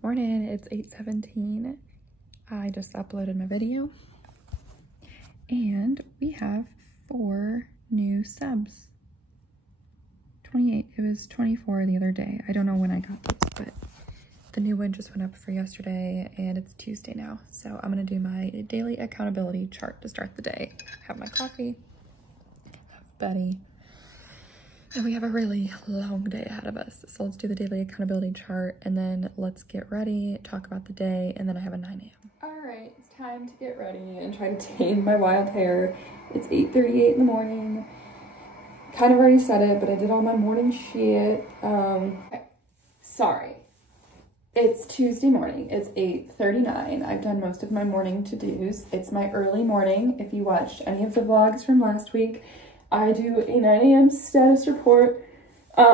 Morning, it's 8:17. I just uploaded my video and we have 4 new subs. 28, it was 24 the other day. I don't know when I got these, but the new one just went up for yesterday and it's Tuesday now. So I'm gonna do my daily accountability chart to start the day. Have my coffee, have Betty, and we have a really long day ahead of us. So let's do the daily accountability chart and then let's get ready, talk about the day, and then I have a 9 a.m. All right, it's time to get ready and try to tame my wild hair. It's 8:38 in the morning. Kind of already said it, but I did all my morning shit. Sorry. It's Tuesday morning. It's 8:39. I've done most of my morning to-dos. It's my early morning. If you watched any of the vlogs from last week, I do a 9 a.m. status report. I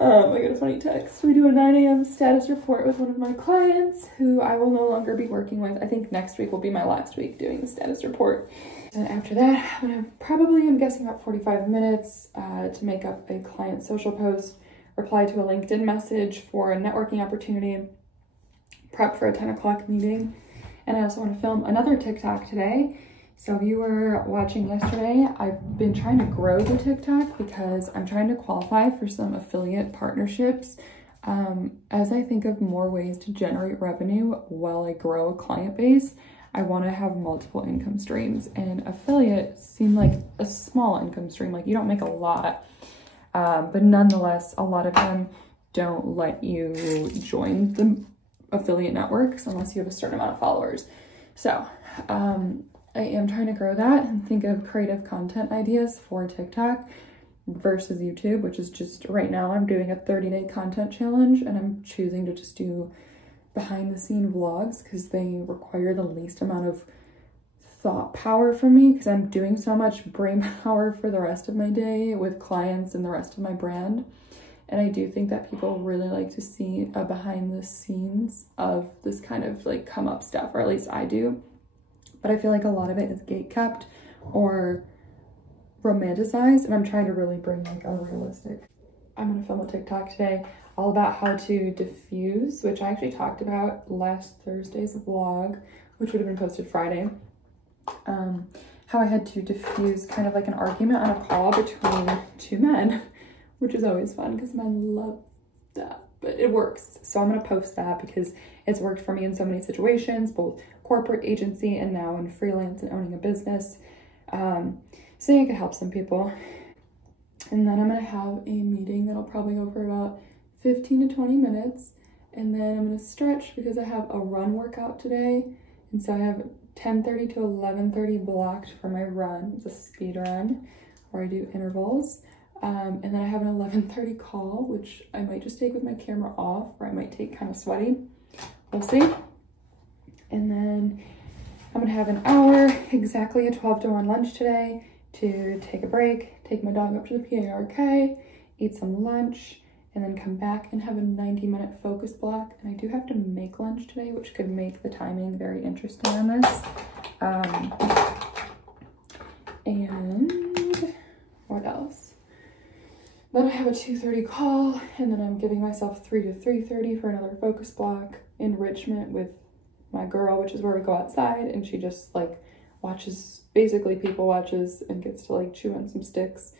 got a funny text. We do a 9 a.m. status report with one of my clients who I will no longer be working with. I think next week will be my last week doing the status report. And after that, I'm guessing about 45 minutes to make up a client social post, reply to a LinkedIn message for a networking opportunity, prep for a 10 o'clock meeting. And I also want to film another TikTok today. So if you were watching yesterday, I've been trying to grow the TikTok because I'm trying to qualify for some affiliate partnerships as I think of more ways to generate revenue while I grow a client base. I want to have multiple income streams, and affiliates seem like a small income stream. Like, you don't make a lot, but nonetheless, a lot of them don't let you join the affiliate networks unless you have a certain amount of followers. So I am trying to grow that and think of creative content ideas for TikTok versus YouTube, which is just right now I'm doing a 30-day content challenge, and I'm choosing to just do behind the scene vlogs because they require the least amount of thought power from me, because I'm doing so much brain power for the rest of my day with clients and the rest of my brand. And I do think that people really like to see a behind the scenes of this kind of like come up stuff, or at least I do. But I feel like a lot of it is gatekept or romanticized, and I'm trying to really bring like a realistic. I'm gonna film a TikTok today all about how to diffuse, which I actually talked about last Thursday's vlog, which would have been posted Friday. How I had to diffuse kind of like an argument on a call between 2 men, which is always fun because men love that, but it works. So I'm gonna post that because it's worked for me in so many situations, both corporate, agency, and now in freelance and owning a business. So I could help some people. And then I'm gonna have a meeting that'll probably go for about 15 to 20 minutes. And then I'm gonna stretch because I have a run workout today. And so I have 10:30 to 11:30 blocked for my run. It's a speed run where I do intervals. And then I have an 11:30 call, which I might just take with my camera off, or I might take kind of sweaty. We'll see. And then I'm gonna have an hour, exactly a 12 to 1 lunch today, to take a break, take my dog up to the PARK, eat some lunch, and then come back and have a 90-minute focus block. And I do have to make lunch today, which could make the timing very interesting on this. And what else? Then I have a 2:30 call, and then I'm giving myself 3 to 3:30 for another focus block, enrichment with my girl, which is where we go outside, and she just like watches, basically people watches, and gets to like chew on some sticks.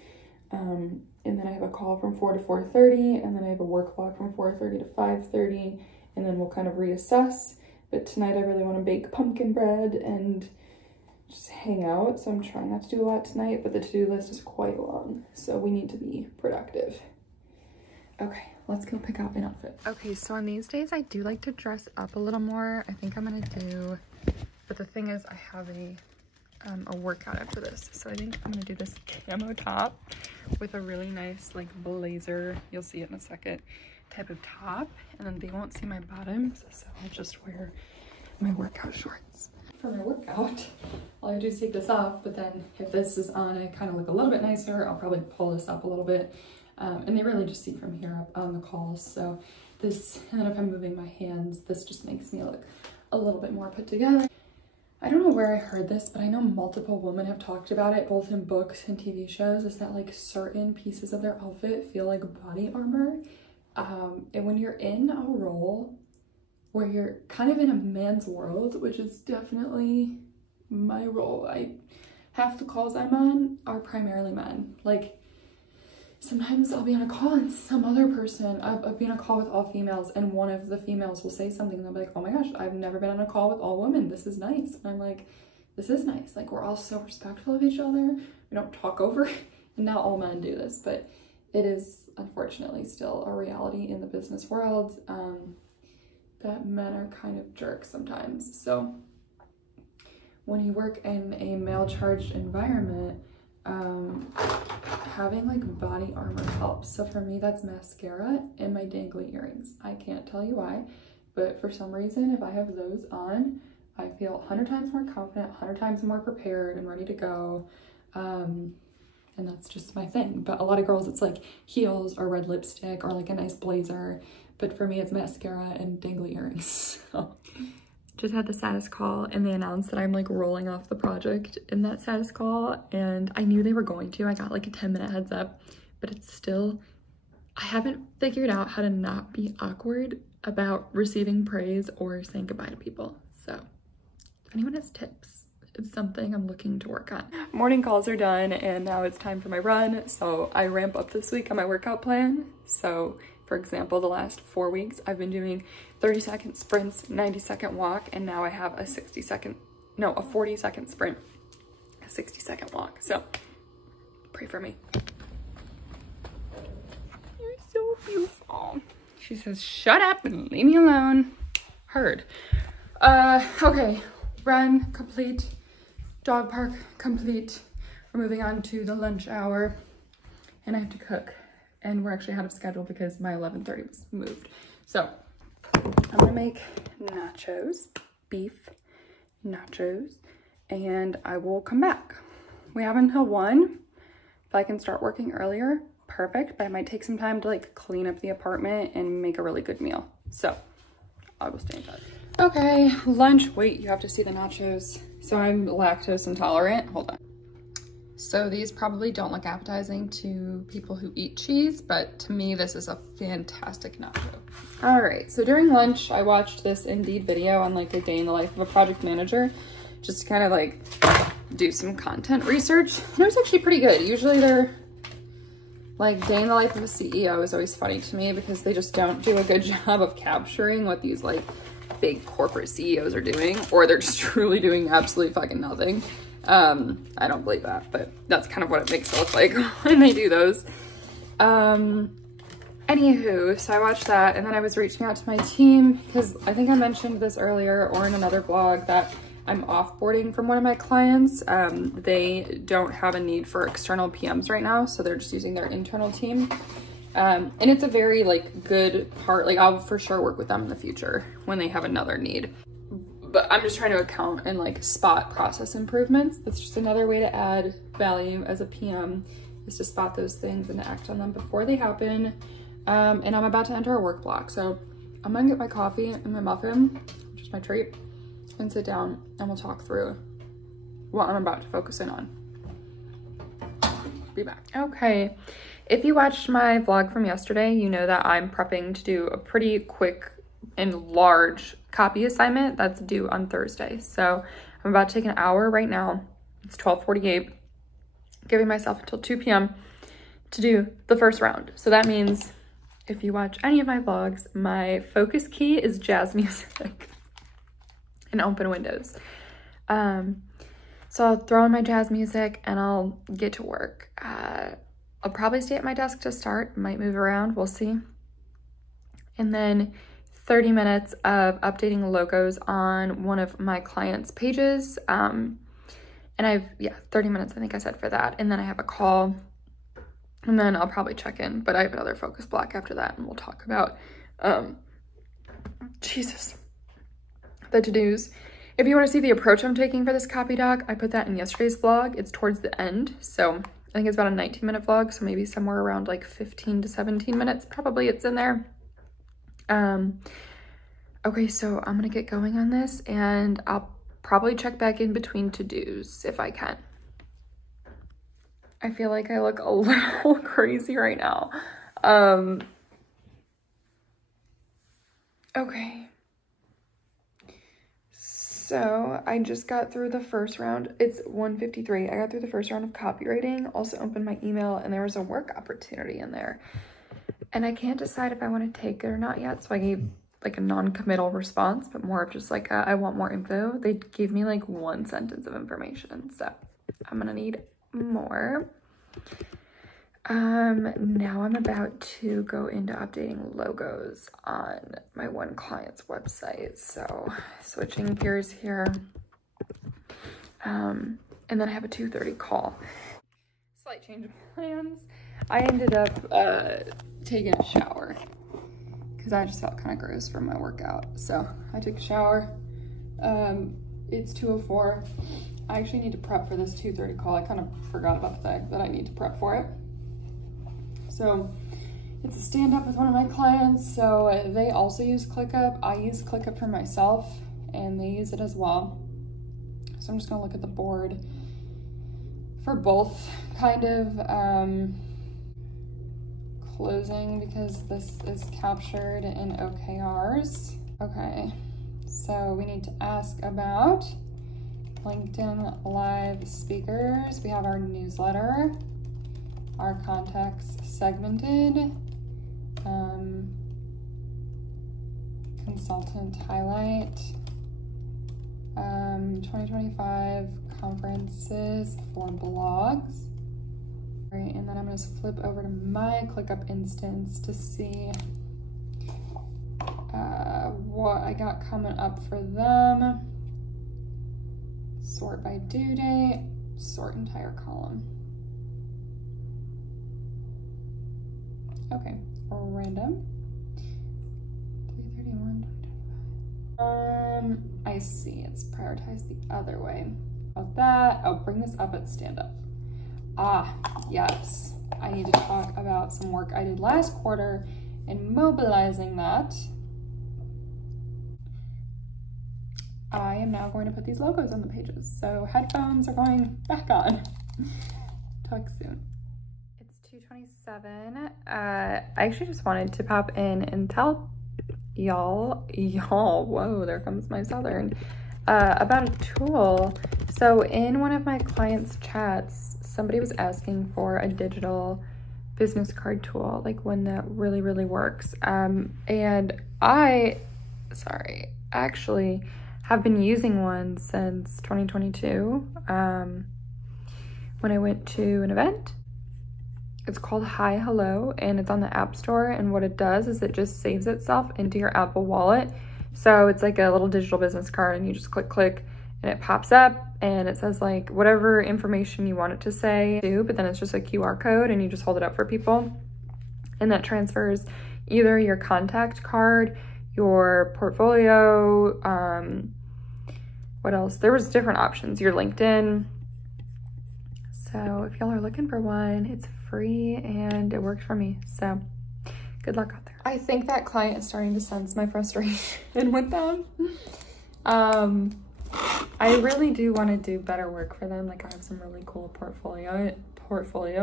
And then I have a call from 4 to 4:30, and then I have a work block from 4:30 to 5:30, and then we'll kind of reassess. But tonight I really want to bake pumpkin bread and just hang out, so I'm trying not to do a lot tonight, but the to-do list is quite long, so we need to be productive. Okay, let's go pick out an outfit. Okay, so on these days, I do like to dress up a little more. I think I'm gonna do, but the thing is I have a workout after this. So I think I'm gonna do this camo top with a really nice like blazer, you'll see it in a second, type of top. And then they won't see my bottoms, so I'll just wear my workout shorts. For my workout, all I do is take this off, but then if this is on, I kind of look a little bit nicer. I'll probably pull this up a little bit. And they really just see from here up on the calls. So this, and then if I'm moving my hands, this just makes me look a little bit more put together. I don't know where I heard this, but I know multiple women have talked about it, both in books and TV shows, is that like certain pieces of their outfit feel like body armor. And when you're in a role where you're kind of in a man's world, which is definitely my role, half the calls I'm on are primarily men. Like, sometimes I'll be on a call and some other person, I'll be on a call with all females, and one of the females will say something and they'll be like, oh my gosh, I've never been on a call with all women. This is nice. And I'm like, this is nice. Like, we're all so respectful of each other. We don't talk over. And not all men do this, but it is unfortunately still a reality in the business world, that men are kind of jerks sometimes. So when you work in a male-charged environment, having like body armor helps. So for me, that's mascara and my dangly earrings. I can't tell you why, but for some reason, if I have those on, I feel 100 times more confident, 100 times more prepared and ready to go. And that's just my thing. But a lot of girls, it's like heels or red lipstick or like a nice blazer. But for me, it's mascara and dangly earrings. So. Just had the status call and they announced that I'm like rolling off the project in that status call, and I knew they were going to. I got like a 10-minute heads up, but it's still, I haven't figured out how to not be awkward about receiving praise or saying goodbye to people. So if anyone has tips, it's something I'm looking to work on. Morning calls are done and now it's time for my run. So I ramp up this week on my workout plan. So for example, the last 4 weeks, I've been doing 30-second sprints, 90-second walk, and now I have a 40-second sprint, a 60-second walk. So pray for me. You're so beautiful. She says, shut up and leave me alone. Heard. Okay, run complete, dog park complete. We're moving on to the lunch hour and I have to cook. And we're actually out of schedule because my 11:30 was moved. So I'm gonna make nachos, beef nachos, and I will come back. We have until 1. If I can start working earlier, perfect, but I might take some time to like clean up the apartment and make a really good meal. So I will stay in touch. Okay, lunch. Wait, you have to see the nachos. So I'm lactose intolerant. Hold on. So these probably don't look appetizing to people who eat cheese, but to me, this is a fantastic nacho. All right, so during lunch, I watched this Indeed video on like a day in the life of a project manager, just to kind of like do some content research. And it was actually pretty good. Usually they're like day in the life of a CEO is always funny to me because they just don't do a good job of capturing what these like big corporate CEOs are doing, or they're just truly doing absolutely fucking nothing. I don't believe that, but that's kind of what it makes it look like when they do those. Anywho, so I watched that and then I was reaching out to my team because I think I mentioned this earlier or in another vlog that I'm offboarding from one of my clients. They don't have a need for external PMs right now, so they're just using their internal team. And it's a very like good part, like I'll for sure work with them in the future when they have another need. But I'm just trying to account and like spot process improvements. That's just another way to add value as a PM, is to spot those things and to act on them before they happen. And I'm about to enter a work block. So I'm gonna get my coffee and my muffin, which is my treat, and sit down and we'll talk through what I'm about to focus in on. Be back. Okay, if you watched my vlog from yesterday, you know that I'm prepping to do a pretty quick and large copy assignment that's due on Thursday. So I'm about to take an hour right now. It's 12:48, giving myself until 2 p.m. to do the first round. So that means if you watch any of my vlogs, my focus key is jazz music and open windows. So I'll throw in my jazz music and I'll get to work. I'll probably stay at my desk to start, might move around, we'll see. And then 30 minutes of updating logos on one of my clients' pages. And I've, 30 minutes I think I said for that. And then I have a call and then I'll probably check in, but I have another focus block after that and we'll talk about, the to-dos. If you want to see the approach I'm taking for this copy doc, I put that in yesterday's vlog. It's towards the end. So I think it's about a 19-minute vlog. So maybe somewhere around like 15 to 17 minutes, probably it's in there. Okay, so I'm gonna get going on this and I'll probably check back in between to-dos if I can. I feel like I look a little crazy right now. Okay. So I just got through the first round. It's 1:53. I got through the first round of copywriting, also opened my email, and there was a work opportunity in there. And I can't decide if I want to take it or not yet. So I gave like a non-committal response, but more of just like I want more info. They gave me like 1 sentence of information. So I'm gonna need more. Now I'm about to go into updating logos on my one client's website. So switching gears here. And then I have a 2:30 call. Slight change of plans. I ended up taking a shower because I just felt kind of gross from my workout. So I took a shower. It's 2:04. I actually need to prep for this 2:30 call. I kind of forgot about the fact that I need to prep for it. So it's a stand-up with one of my clients. So they also use ClickUp. I use ClickUp for myself and they use it as well. So I'm just gonna look at the board for both kind of closing because this is captured in OKRs. Okay, so we need to ask about LinkedIn Live speakers. We have our newsletter, our contacts segmented, consultant highlight, 2025 conferences for blogs. All right, and then I'm gonna flip over to my ClickUp instance to see what I got coming up for them. Sort by due date, sort entire column. Okay, random. 331. I see, it's prioritized the other way. About that, I'll bring this up at stand-up. Ah, yes. I need to talk about some work I did last quarter and mobilizing that. I am now going to put these logos on the pages. So headphones are going back on. Talk soon. It's 2:27. I actually just wanted to pop in and tell y'all, whoa, there comes my southern, about a tool. So in one of my clients' chats, somebody was asking for a digital business card tool, like one that really works. And I actually have been using one since 2022 when I went to an event. It's called Hi Hello and it's on the App Store, and what it does is it just saves itself into your Apple Wallet. So it's like a little digital business card and you just click and it pops up and it says like whatever information you want it to say, but then it's just a QR code and you just hold it up for people. And that transfers either your contact card, your portfolio, what else? There was different options, your LinkedIn. So if y'all are looking for one, it's free and it worked for me. So good luck out there. I think that client is starting to sense my frustration with them. I really do want to do better work for them. Like I have some really cool portfolio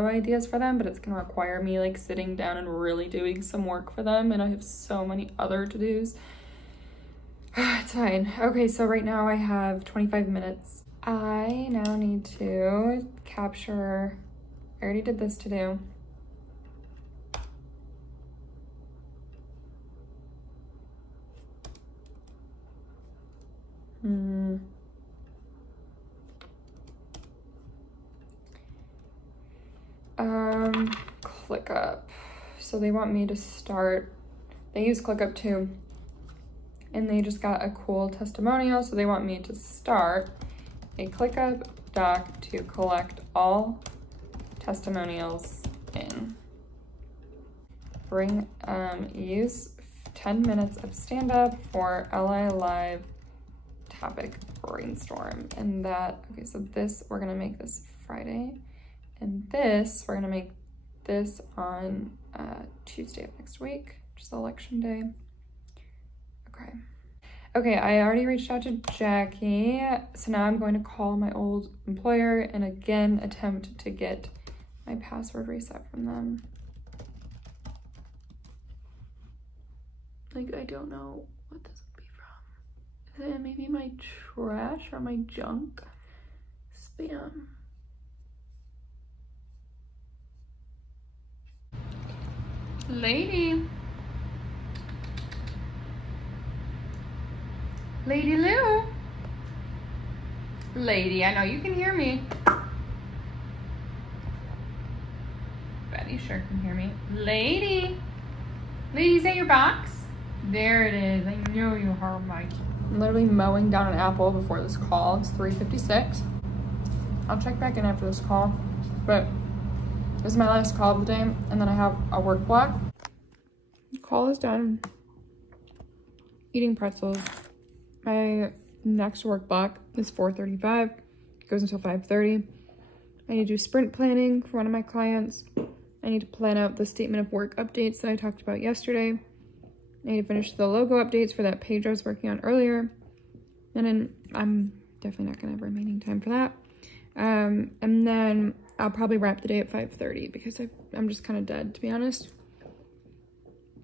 ideas for them, but it's gonna require me like sitting down and really doing some work for them, and I have so many other to-dos. It's fine. Okay, so right now I have 25 minutes. I now need to capture, I already did this to do. ClickUp. So they want me to start, they use ClickUp too, and they just got a cool testimonial. So they want me to start a ClickUp doc to collect all testimonials in. Use 10 minutes of stand-up for LI Live topic brainstorm. And that, okay, so this, we're gonna make this Friday. And this, we're gonna make this on Tuesday of next week, which is election day. Okay. Okay, I already reached out to Jackie. So now I'm going to call my old employer and again attempt to get my password reset from them. Like, I don't know what this would be from. Is it maybe my trash or my junk? Spam. Lady. Lady Lou. Lady, I know you can hear me. Betty sure can hear me. Lady. Lady's at your box? There it is. I know you heard my. I'm literally mowing down an apple before this call. It's 3:56. I'll check back in after this call. But this is my last call of the day, and then I have a work block. The call is done. Eating pretzels. My next work block is 4:35. It goes until 5:30. I need to do sprint planning for one of my clients. I need to plan out the statement of work updates that I talked about yesterday. I need to finish the logo updates for that page I was working on earlier. And then I'm definitely not gonna have remaining time for that. And then I'll probably wrap the day at 5:30 because I'm just kind of dead, to be honest.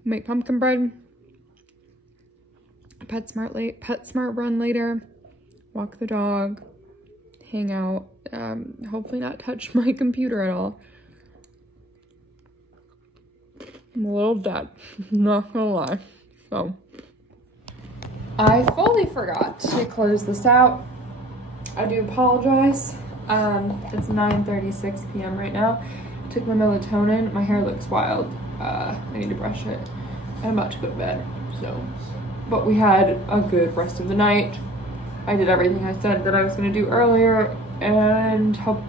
Make pumpkin bread. PetSmart run later. Walk the dog. Hang out. Hopefully not touch my computer at all. I'm a little dead, not gonna lie. So, I fully forgot to close this out. I do apologize. It's 9:36 p.m. right now. Took my melatonin. My hair looks wild. I need to brush it. I'm about to go to bed, so. But we had a good rest of the night. I did everything I said that I was gonna do earlier, and hope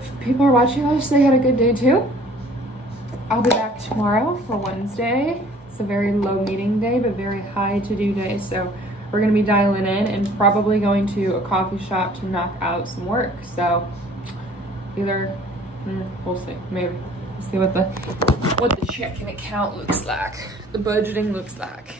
if people are watching this, they had a good day too. I'll be back tomorrow for Wednesday. It's a very low meeting day, but very high to-do day. So we're gonna be dialing in and probably going to a coffee shop to knock out some work. So either, we'll see, maybe. We'll see what the checking account looks like, the budgeting looks like.